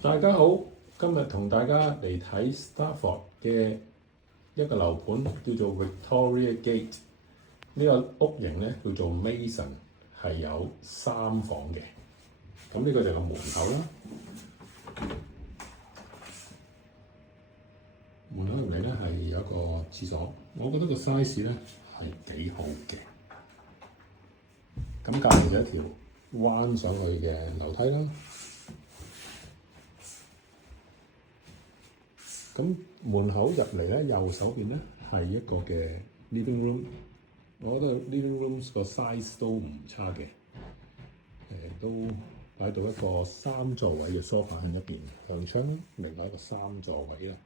大家好，今日同大家嚟睇 Stafford 嘅一個樓盤，叫做 Victoria Gate。呢個屋型咧叫做 Mason， 係有3房嘅。咁呢個就係個門口啦。門口入嚟咧係有一個廁所，我覺得個 size 咧係幾好嘅。咁隔離有一條彎上去嘅樓梯啦。咁門口入嚟咧，右手邊咧係一個嘅 living room。我覺得 living room 個 size 都唔差嘅。都擺到一個3座位嘅 sofa 喺一邊向窗，另外一個3座位啦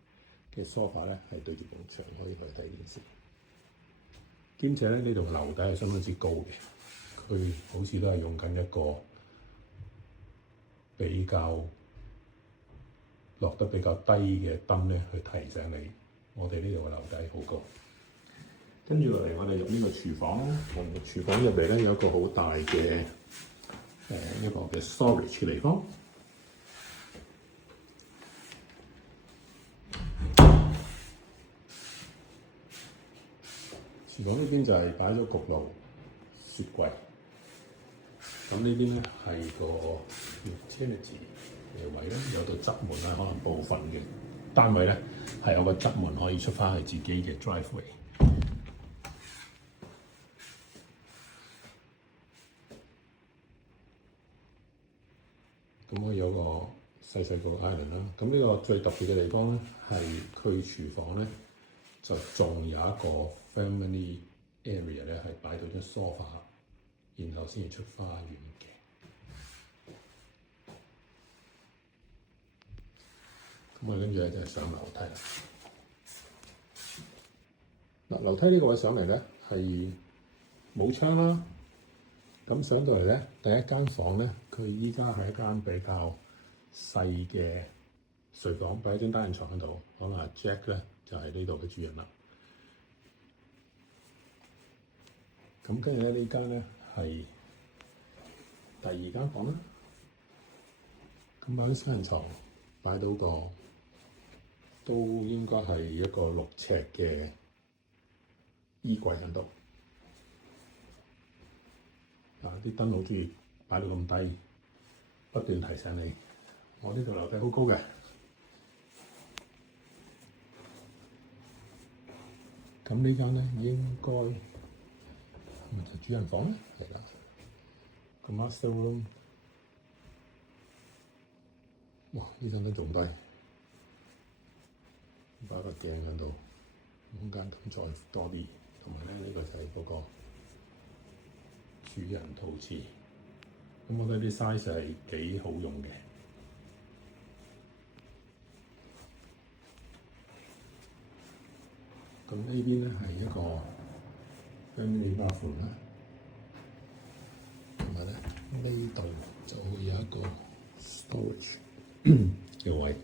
嘅 sofa 咧係對住埲牆可以去睇電視。兼且咧呢度樓底係相當之高嘅，佢好似都係用緊一個比較落得比較低嘅燈咧，去提醒你，我哋呢度嘅樓底好高。跟住落嚟，我哋入呢個廚房啦。廚房入嚟咧有一個好大嘅一個嘅 storage 嘅地方。廚房呢邊就係擺咗焗爐、雪櫃。咁呢邊咧係個 utility嘅位咧，有道側門啦，可能部分嘅單位咧係有個側門可以出翻去自己嘅 driveway。咁可以有個細細個 island 啦。咁呢個最特別嘅地方咧係佢廚房咧就仲有一個 family area 咧，係擺到張 sofa， 然後先至出花園嘅。咁我跟住咧就係上樓梯啦。嗱，樓梯呢個位上嚟咧係冇窗啦。咁上到嚟咧，第一間房咧，佢依家係一間比較細嘅睡房，擺一張單人床喺度。可能阿 Jack 咧就係呢度嘅主人啦。咁跟住咧呢間咧係第二間房啦。咁擺啲單人床，擺到個都應該係一個6尺嘅衣櫃喺度。啲燈好中意擺到咁低，不斷提醒你，我呢度樓底好高嘅。咁呢間咧應該係咪就主人房咧？係啦，個 master room。哇！呢間都仲低，擺個鏡喺度，空間咁再多啲。同埋咧，呢個就係嗰個主人陶瓷。咁我覺得啲 size 係幾好用嘅。咁呢邊咧係一個 family bathroom 啦，同埋咧呢度就會有一個 storage 嘅位。